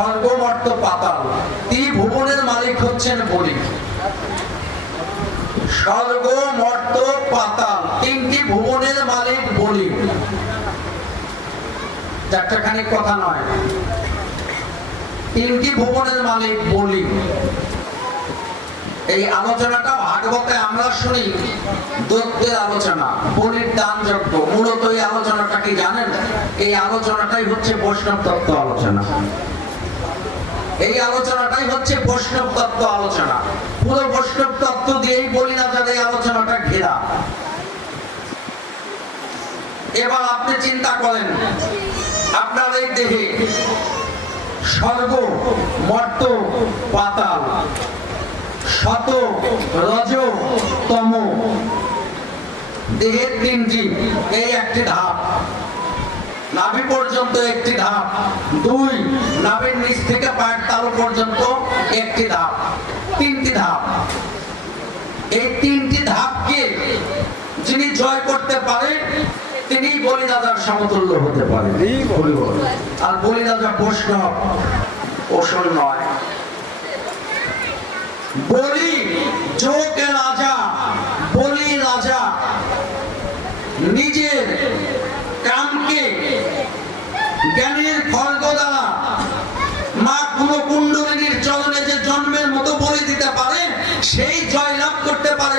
স্বর্গ মর্ত পাতাল ত্রিভুবনের মালিক হচ্ছেন বলি স্বর্গ পাতাল তিনটি ভুবনের মালিক বলি চারটাখানি কথা নয়। তিনটি ভুবনের মালিক বলি এই আলোচনাটা ভাগবতে আমরা শুনি। দত্তের আলোচনা বলির দান যজ্ঞ। মূলত এই আলোচনাটা কি জানেন? এই আলোচনাটাই হচ্ছে বৈষ্ণব তত্ত্ব আলোচনা। এই আলোচনাটাই হচ্ছে বৈষ্ণব তত্ত্ব আলোচনা। পুরো বৈষ্ণব তত্ত্ব দিয়েই বলি না যাদের আলোচনাটা ঘেরা। এবার আপনি চিন্তা করেন আপনার এই দেহে স্বর্গ, মর্ত, পাতাল, শত, রজ, তম, দেহের তিনটি এই একটি ধাপ। নাভি পর্যন্ত একটি ধাপ। দুই, নাভির নিচ থেকে পর্যন্ত একটি ধাপ, তিনটি ধাপ। এই তিনটি ধাপকে যিনি জয় করতে পারে তিনি বলিদাদার সমতুল্য হতে পারে আর বলিদাদা বৈষ্ণব ওষুধ নয়। বলি যোগ রাজা বলি রাজা নিজের কামকে জ্ঞানের খর্গ দ্বারা মা কোন কুণ্ডলিনীর চরণে যে জন্মের মতো বলি দিতে পারে সেই জয় লাভ করতে পারে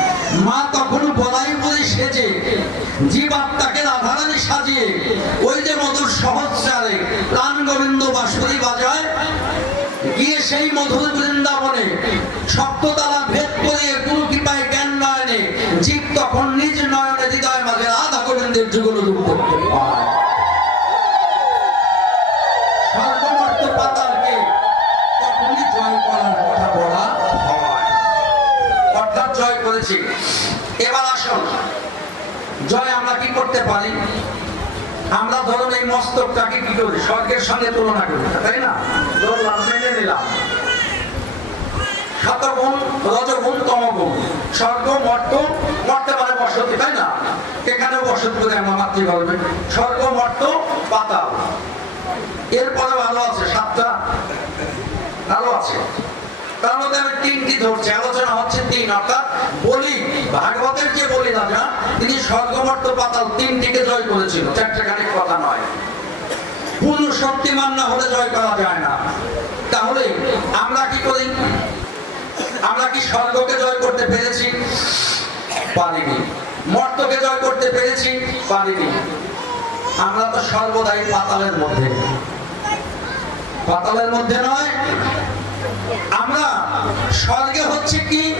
মা তখন বলাই বলে সেজে, জীব আত্মাকে রাধারানী সাজিয়ে, ওই যে মধুর সহস্রারে প্রাণ গোবিন্দ বাঁশুরি বাজায়, গিয়ে সেই মধুর বৃন্দাবনে সপ্ততারা ভেদ করিয়ে গুরু কৃপায় জ্ঞান নয়নে, জীব তখন নিজ নয়নে হৃদয় মাঝে রাধা গোবিন্দের যুগল যুগ করেছি। এবার আসুন, জয় আমরা কি করতে পারি? আমরা ধরুন এই মস্তকটাকে কি করি? স্বর্গের সঙ্গে তুলনা করি, তাই না? মেনে নিলাম। রজগুণ, তমগুণ। স্বর্গ, মর্ত, মর্তে মানে বসতি, তাই না? এখানে বসতি করে স্বর্গ, মর্ত, পাতাল। এরপরে ভালো আছে, সাতটা? ভালো আছে। তার আমি তিনটি ধরছি। আলোচনা হচ্ছে তিন, অর্থাৎ বলি, ভাগবতের যে বলি রাজা, তিনি স্বর্গমর্ত পাতাল তিনটিকে জয় করেছিল। চারটে খানিক কথা নয়। পূর্ণ শক্তিমান না হলে জয় করা যায় না। তাহলে আমরা কি করি? আমরা কি স্বর্গকে জয় করতে পেরেছি? পারিনি। মর্তকে জয় করতে পেরেছি? পারিনি। আমরা তো সর্বদাই পাতালের মধ্যে। পাতালের মধ্যে নয় আমরা স্বর্গে হচ্ছে কি?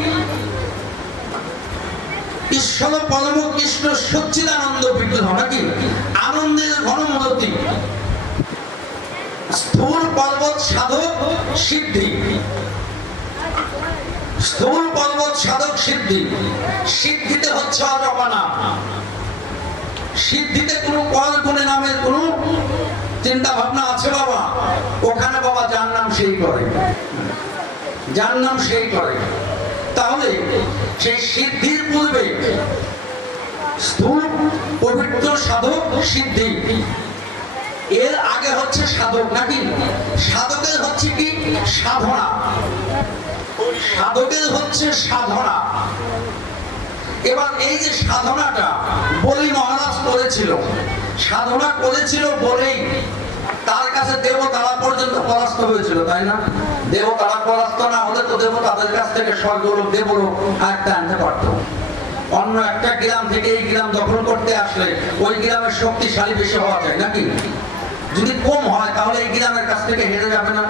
ঈশ্বর পরম কৃষ্ণ সচ্চিদানন্দ বিগ্রহ, নাকি? আনন্দের ঘনমূলতি। স্থূল পর্বত সাধক সিদ্ধি। স্থূল পর্বত সাধক সিদ্ধি। সিদ্ধিতে হচ্ছে অজপানা সিদ্ধিতে কোনো কল গুণে নামের কোনো চিন্তা ভাবনা আছে বাবা? ওখানে বাবা যার নাম সেই করে। যার নাম সেই করে তাহলে সেই সিদ্ধির পূর্বে স্থূল পবিত্র সাধক সিদ্ধি। এর আগে হচ্ছে সাধক নাকি? সাধকের হচ্ছে কি? সাধনা। সাধকের হচ্ছে সাধনা। এবার এই যে সাধনাটা বলি মহারাজ করেছিল, সাধনা করেছিল বলেই তার কাছে দেবতারা পর্যন্ত পরাস্ত হয়েছিল, তাই না? দেবতারা পরাস্ত না হলে তো দেবতাদের কাছ থেকে স্বর্গলোক, দেবলোক একটা আনতে পারতো। অন্য একটা গ্রাম থেকে এই গ্রাম দখল করতে আসলে ওই গ্রামের শক্তিশালী বেশি হওয়া যায়, নাকি? যদি কম হয়, তাহলে এই গ্রামের কাছ থেকে হেরে যাবে না।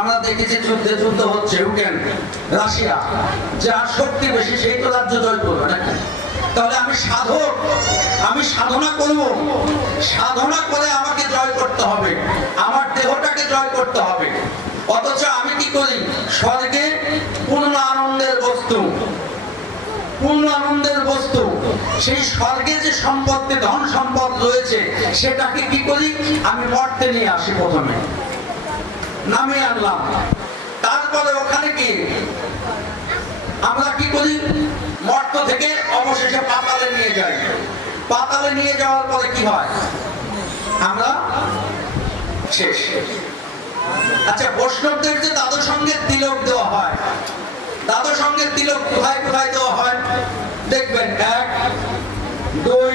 আমরা দেখেছি যুদ্ধে যুদ্ধ হচ্ছে, ইউক্রেন, রাশিয়া, যার শক্তি বেশি, সেই তো রাজ্য জয় করবে, নাকি? তাহলে আমি সাধক, আমি সাধনা করব। সাধনা করে আমাকে জয় করতে হবে, আমার দেহটাকে জয় করতে হবে। অথচ আমি কি করি? স্বর্গে পূর্ণ আনন্দের বস্তু, পূর্ণ আনন্দের বস্তু, সেই স্বর্গে যে সম্পত্তি, ধন সম্পদ রয়েছে, সেটাকে কি করি? আমি মর্তে নিয়ে আসি প্রথমে। নামিয়ে আনলাম। তারপরে ওখানে কি আমরা কি করি? মর্ত থেকে অবশেষে পাতালে নিয়ে যাই। পাতালে নিয়ে যাওয়ার পরে কি হয়? আমরা শেষ। আচ্ছা বৈষ্ণবদের যে দাদুর সঙ্গে তিলক দেওয়া হয় দাদুর সঙ্গে তিলক কোথায় কোথায় দেওয়া হয়? দেখবেন, এক, দুই,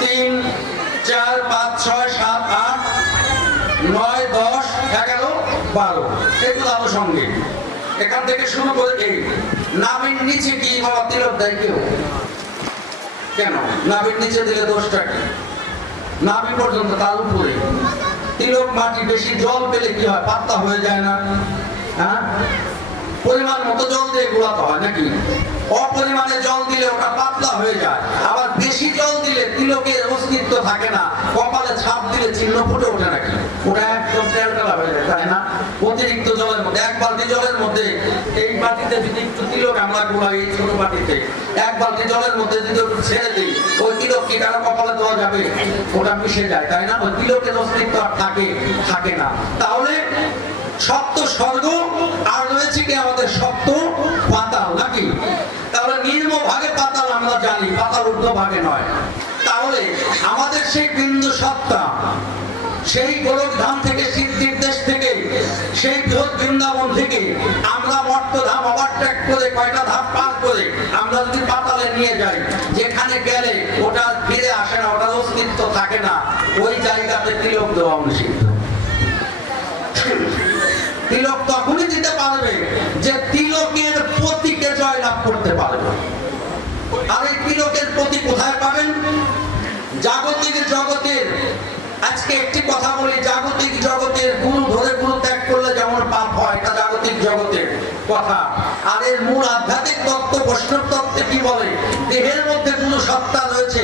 তিন, চার, পাঁচ, ছয়, সাত, আট, নয়, দশ, এগারো, বারো। একটু দাদুর সঙ্গে এখান থেকে শুরু করে নামের নিচে কি বাবা তিলক দেয় কেউ? কেন? নাভির নিচে দিলে দোষটা কি? নাভি পর্যন্ত তার উপরে। তিলক মাটি বেশি জল পেলে কি হয়? পাতলা হয়ে যায় না। হ্যাঁ? পরিমাণ মতো জল দিয়ে গোলাতে হয় নাকি? অপরিমাণে জল দিলে ওটা পাতলা হয়ে যায়। আবার বেশি জল দিলে তিলকের অস্তিত্ব থাকে না। কপালে ছাপ দিলে চিহ্ন ফুটে ওঠে নাকি? ওটা একদম তেলতেলা হয়ে যায়, তাই না? অতিরিক্ত জলের মধ্যে এক বালতি জলের মধ্যে বাটিতে যদি একটু তিলক আমরা গোলাই ছোট বাটিতে এক বালতি জলের মধ্যে যদি ছেড়ে দিই, ওই তিলক কি কারও কপালে দেওয়া যাবে? ওটা মিশে যায়, তাই না? ওই তিলকের অস্তিত্ব আর থাকে থাকে না। তাহলে সপ্ত স্বর্গ, আর রয়েছে কি আমাদের সপ্ত পাতাল, নাকি? তাহলে নিম্ন ভাগে পাতাল আমরা জানি, পাতাল ঊর্ধ্ব ভাগে নয়। তাহলে আমাদের সেই বিন্দু সত্তা সেই গোলক ধাম থেকে, সিদ্ধির দেশ থেকে, সেই বৃহৎ বৃন্দাবন থেকে আমরা মর্ত ধাম ওভারটেক করে কয়টা ধাপ পার করে আমরা যদি পাতালে নিয়ে যাই, যেখানে গেলে ওটা ফিরে আসে না, ওটার অস্তিত্ব থাকে না, ওই জায়গাতে তিলক দেওয়া অনুষ্ঠিত তিলক তখনই দিতে পারবে যে তিলকের প্রতীকে জয় লাভ করতে পারবে। আর এই তিলকের প্রতি কোথায় পাবেন? জাগতিক জগতের আজকে একটি কথা বলি, জাগতিক জগতের গুরু ধরে ত্যাগ করলে যেমন পাপ হয় জাগতিক জগতের কথা। আর এর মূল আধ্যাত্মিক তত্ত্ব, বৈষ্ণব তত্ত্বে কি বলে? দেহের মধ্যে সত্তা রয়েছে,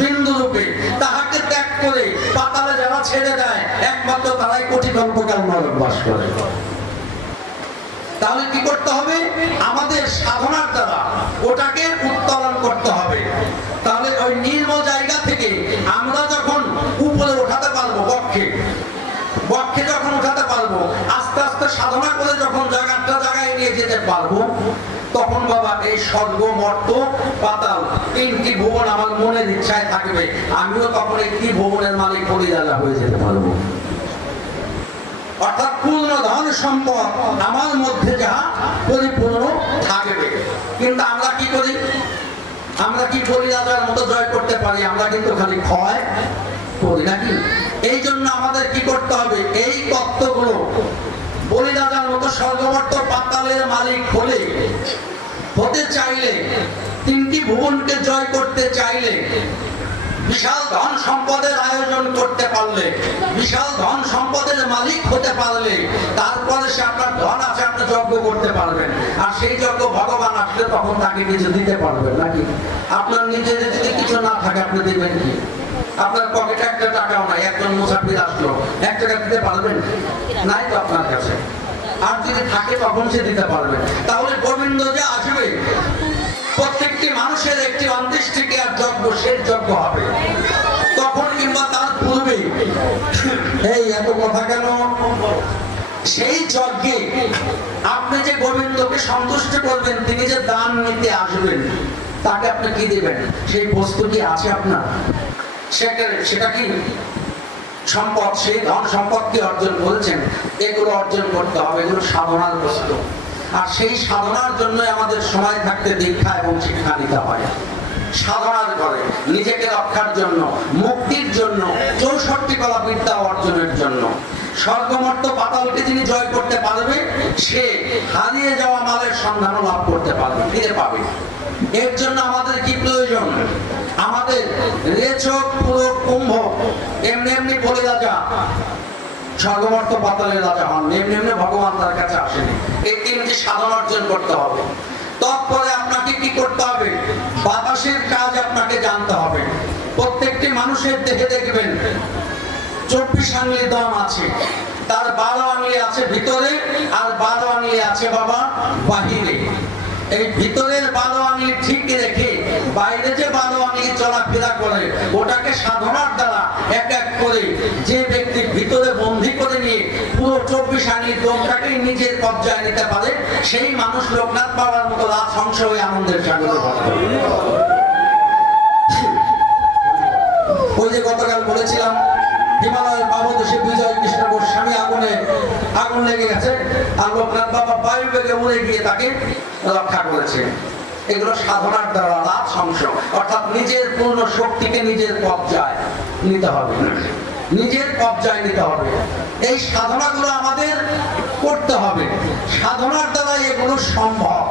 বিন্দু রূপে। তাহাকে ত্যাগ করে পাতালে যারা ছেড়ে দেয়, একমাত্র তারাই কোটি কল্পকাল নরক বাস করে। তাহলে কি করতে হবে? আমাদের সাধনার দ্বারা ওটাকে উত্তোলন করতে হবে। তাহলে ওই নির্মল জায়গা থেকে আমরা যখন ওঠাতে পারব বক্ষে। বক্ষে যখন উঠাতে পারব আস্তে আস্তে সাধনা করে যখন জায়গাটা জায়গায় নিয়ে যেতে পারব, তখন বাবা এই স্বর্গ মর্ত পাতাল তিনটি ভুবন আমার মনের ইচ্ছায় থাকবে। আমিও তখন একটি ভুবনের মালিক পরিরাজা হয়ে যেতে পারব। অর্থাৎ পূর্ণ ধন সম্পদ আমার মধ্যে যাহা পরিপূর্ণ থাকবে। কিন্তু আমরা কি করি? আমরা কি করি মতো জয় করতে পারি? আমরা কিন্তু খালি ক্ষয় করি নাকি? এই জন্য আমাদের কি করতে হবে? এই তত্ত্বগুলো বলি রাজার মতো স্বর্গবর্ত পাতালের মালিক হলে, হতে চাইলে, তিনটি ভুবনকে জয় করতে চাইলে, বিশাল ধন সম্পদের আয়োজন করতে পারলে, বিশাল ধন সম্পদের মালিক হতে পারলে, তারপরে সে আপনার ধন আছে আপনি যজ্ঞ করতে পারবেন। আর সেই যজ্ঞ ভগবান আসলে তখন তাকে কিছু দিতে পারবেন, নাকি? আপনার নিজের যদি কিছু না থাকে, আপনি দিবেন কি? আপনার পকেটে একটা টাকাও নাই, একজন মুসাফির আসলো। এক টাকা দিতে পারবেন? নাই তো আপনার কাছে। আর যদি থাকে তখন সে দিতে পারবে। তাহলে গোবিন্দ যে আসবে, প্রত্যেকটি মানুষের একটি অন্ত্যেষ্টিকে আর যজ্ঞ শেষ যজ্ঞ হবে। তখন কিংবা তার পূর্বে। এই এত কথা কেন? সেই যজ্ঞে আপনি যে গোবিন্দকে সন্তুষ্ট করবেন, তিনি যে দান নিতে আসবেন, তাকে আপনি কি দেবেন? সেই বস্তু কি আছে আপনার? সেটা সেটা কি? সম্পদ, সেই ধন সম্পদকে অর্জন করেছেন এগুলো অর্জন করতে হবে, এগুলো সাধনার বস্তু। আর সেই সাধনার জন্য আমাদের সময় থাকতে দীক্ষা এবং শিক্ষা নিতে হয়। সাধনার করে নিজেকে রক্ষার জন্য, মুক্তির জন্য, চৌষট্টি কলা বিদ্যা অর্জনের জন্য। স্বর্গমর্ত পাতালকে যিনি জয় করতে পারবে, সে হারিয়ে যাওয়া মালের সন্ধানও লাভ করতে পারবে, ফিরে পাবে। এর জন্য আমাদের কি প্রয়োজন? পাতালের রাজা হন। ভগবান তার কাছে আসেনি। এই তিনটি সাধন অর্জন করতে হবে। আপনাকে কি করতে হবে? বাতাসের কাজ আপনাকে জানতে হবে। প্রত্যেকটি মানুষের দেখে দেখবেন, চব্বিশ আঙ্গুলি দম আছে। তার বারো আঙ্গুলি আছে ভিতরে, আর বাদওয়ানি আছে বাবা, বাহিরে। এই ভিতরের বাদওয়ানি ঠিক রেখে বাইরে যে বাদওয়ানি চলাফেরা করে, ওটাকে সাধনার দ্বারা এক এক করে যে ব্যক্তি ভিতরে বন্দি করে নিয়ে পুরো চব্বিশ আনির দমটাকে নিজের কবজায় নিতে পারে, সেই মানুষ লোকনাথ বাবার মতো রাত হয়ে আনন্দের ভক্ত ওই যে গতকাল বলেছিলাম, হিমালয়ের পাবদেশে বিজয় কৃষ্ণ গোস্বামী আগুনে, আগুন লেগে গেছে, আর লোকনাথ বাবা বায়ু বেগে উড়ে গিয়ে তাকে রক্ষা করেছে। এগুলো সাধনার দ্বারা লাভ সংস অর্থাৎ নিজের পূর্ণ শক্তিকে নিজের কবজায় নিতে হবে। নিজের কবজায় নিতে হবে। এই সাধনাগুলো আমাদের করতে হবে। সাধনার দ্বারা এগুলো সম্ভব।